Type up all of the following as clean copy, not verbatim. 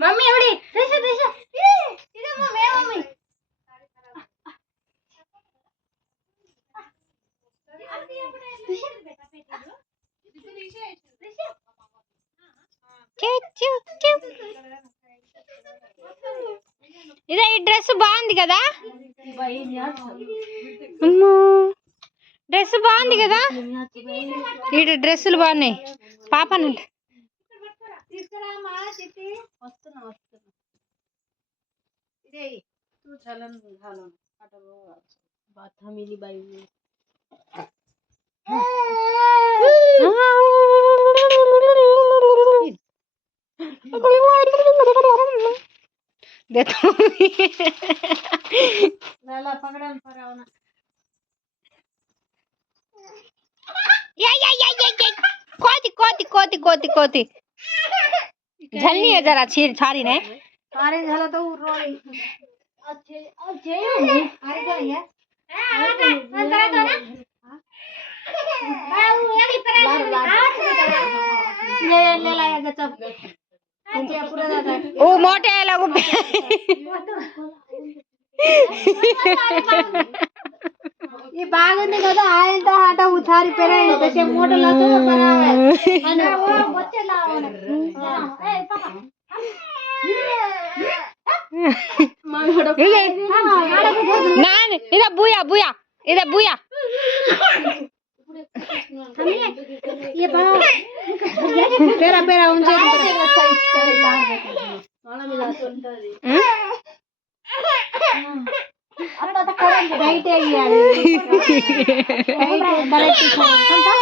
mummy एवढी देशा देशा इधर मम्मी मम्मी ఇదే ఈ డ్రెస్ బాగుంది కదా డ్రెస్ బాగుంది కదా ఈ డ్రెస్సులు బాగున్నాయి పాపనంట कोती कोती कोती कोती कोती झलनी है जरा छारी ने अरे झाला तो रोई अच्छे अच्छे अरे क्या है जरा तो ना ले लाया गचप म्हणजे पुरा जाता ओ मोठे लागू ये बागने కదా ఆయంత ఆట ఉతారి పెరాయి తసే మోటలా తో పరావే అన్న ఓ బొచ్చే లావనే ఏ పాపా మామడో నాన్ ఇదా బూయా బూయా ఇదా బూయా ये बा पेरा पेरा ఉంచే మాల మీద ఉంటది అత్త కరెంట్ బయట అయ్యాలి బయట కరెక్ట్ అంతా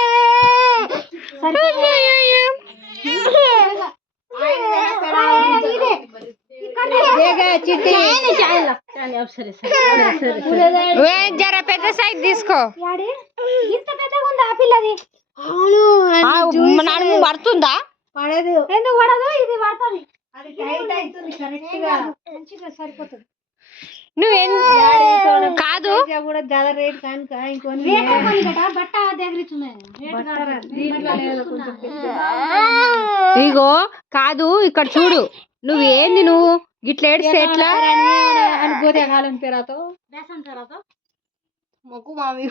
జర పెద్ద సైజ్ తీసుకో ఇంత పెద్దగా ఉందా ఆ పిల్లది నడుము పడుతుందా పడదు ఎందుకు పడదు ఇది పడుతుంది అది టైట్ అవుతుంది కరెక్ట్ గా మంచిగా సరిపోతుంది నువ్వు కాదు కూడా చాలా రేట్ కానుక ఇంకొని బట్ట ఇగో కాదు ఇక్కడ చూడు నువ్వు ఏంది నువ్వు గిట్ల ఏడిస్తే ఎట్లా అనుకోతే కాలం పేరాతో మొక్కు మామి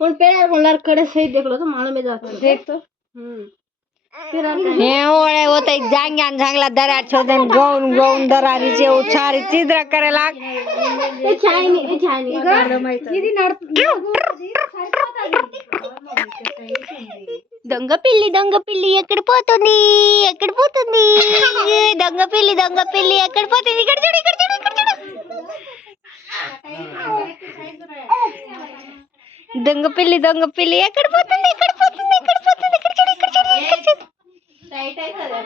उन पेड़ उलर कड़े सही देख लो तो मालूम है जाता देख तो ये ओले वो तो जांग्या जांगला दरार छोदन गौन गौन दरारी जे उछारी चिद्र करेला ये चाइनी ఇది దొంగ పిల్లి ఎక్కడ పోతుంది ఎక్కడ పోతుంది దొంగ పిల్లి ఎక్కడ పోతుంది ఇక్కడ చూడు ఇక్కడ చూడు ఇక్కడ చూడు దొంగ పిల్లి ఎక్కడ పోతుంది ఇక్కడ పోతుంది ఇక్కడ పోతుంది ఇక్కడ చూడు ఇక్కడ చూడు ఇక్కడ చూడు టైట్ అయితది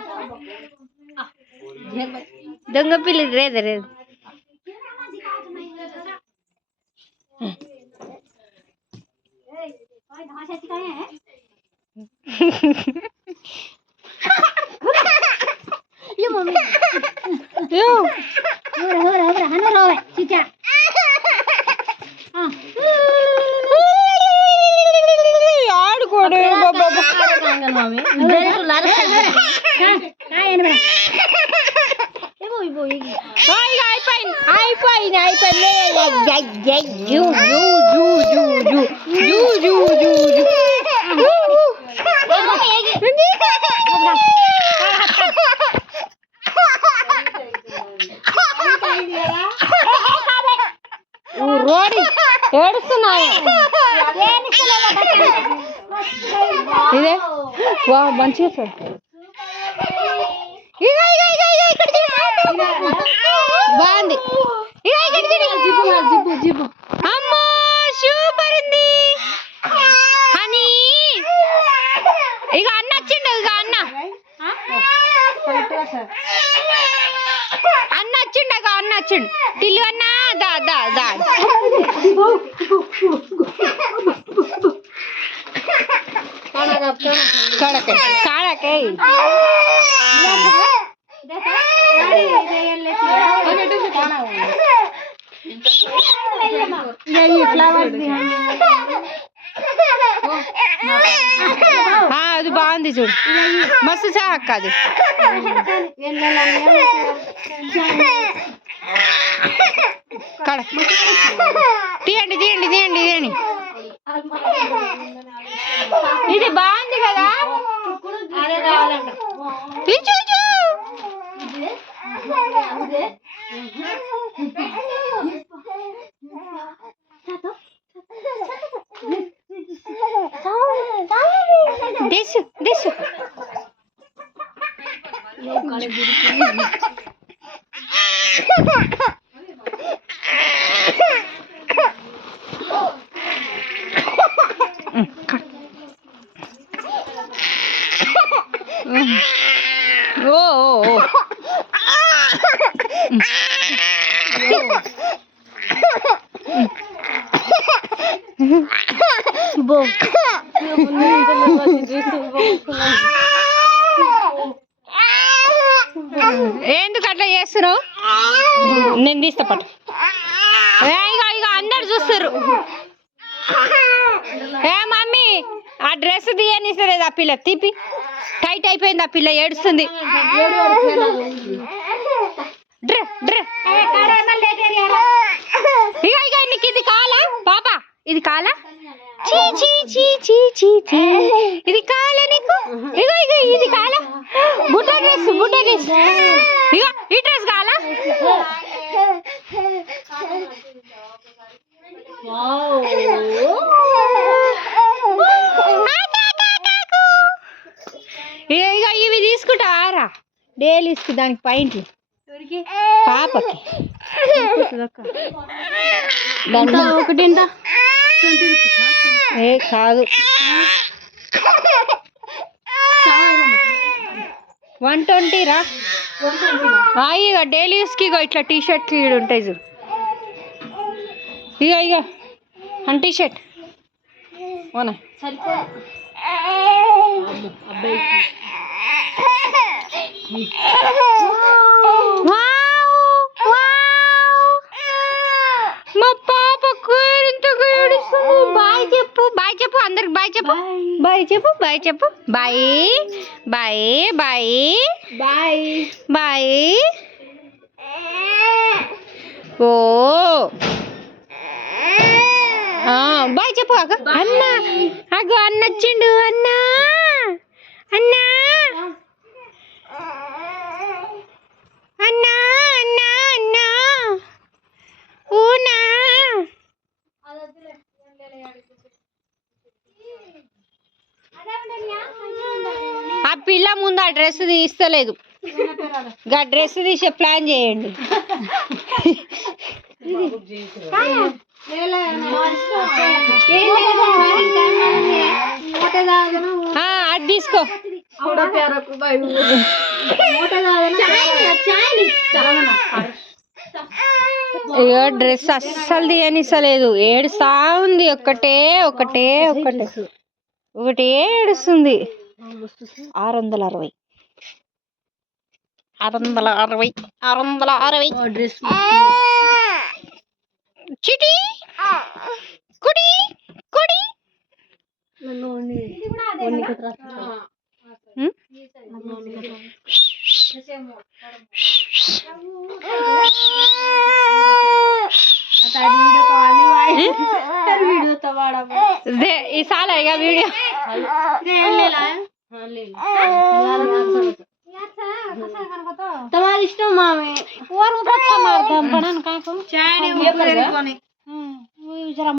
దొంగ పిల్లి రేద రేద ये मम्मी यो हो हनो रोवे चिचा हां ఆడుకోడే బాబా మమ్మీ అదే లార काय ఏన బడ ఏమో ఇబో ఇగి అయిపోయింది రోడి ఏడుస్తున్నాయి ఇదే వా మంచిగా సార్ బాగుంది జిబ్బు అమ్మా సూపర్ ఉంది హనీ ఇక అన్న వచ్చిండు ఇక అన్న వచ్చిండు టిల్లు అన్న దా దా దా కాడకాయ అది బాగుంది చూడు మస్తు చా అక్క అది కడ తీయండి తీయండి తీయండి తీయండి ఇది బాగుంది కదా దేశు దేశు ఓ బో ఎందుకు అట్లా చేస్తున్నావు నేను తీస్తా పట్టు ఇక అందరు చూస్తారు ఏ మమ్మీ ఆ డ్రెస్ తీయనిస్తలేదు ఆ పిల్ల తీపి టైట్ అయిపోయింది ఆ పిల్ల ఏడుస్తుంది ఇక ఇక నీకు ఇది కాలా పాపా ఇది కాలా చీ చీ చీ చీ చీ చీ ఇది కాలా నీకు ఇక ఇక ఇది కాలా బుట్ట డ్రెస్ ఇక ఈ డ్రెస్ కాలా ఇక ఇవి తీసుకుంటారా డైలీస్కి దానికి పాయింట్లు పాపకి ఒకటి ఏ కాదు 120 రా ఇక డైలీ యూస్కి ఇక ఇట్లా టీ షర్ట్ ఉంటాయి చూడు ఇక ఇక అని టీ షర్ట్ ఓనా మా పాపకు ఎంతగా ఏడుస్తుంది బాయ్ చెప్పు బాయ్ చెప్పు అందరికి బాయ్ చెప్పు బాయ్ చెప్పు బాయ్ చెప్పు bye bye bye bye bye ఓ బాయ్ చెప్పు అక్క అన్న అగో అన్న వచ్చిండు అన్నా అన్నా అన్నా అన్నా అన్నా ఊనా ఆ పిల్ల ముందు ఆ డ్రెస్ తీస్తలేదు ఆ డ్రెస్ తీసే ప్లాన్ చేయండి అది తీసుకో అయ్యో డ్రెస్ అస్సలు తీయనిస్తలేదు ఏడుస్తా ఉంది ఒకటే ఒకటే ఒకటే ఒకటే ఏడుస్తుంది 660 డ్రెస్ చిటి కుడి కుడి ఈ సాలా ఇక వీడియో तुम्हारा इष्ट मामे और ऊपर अच्छा मारता हम पढ़न का को चाय ने ऊपर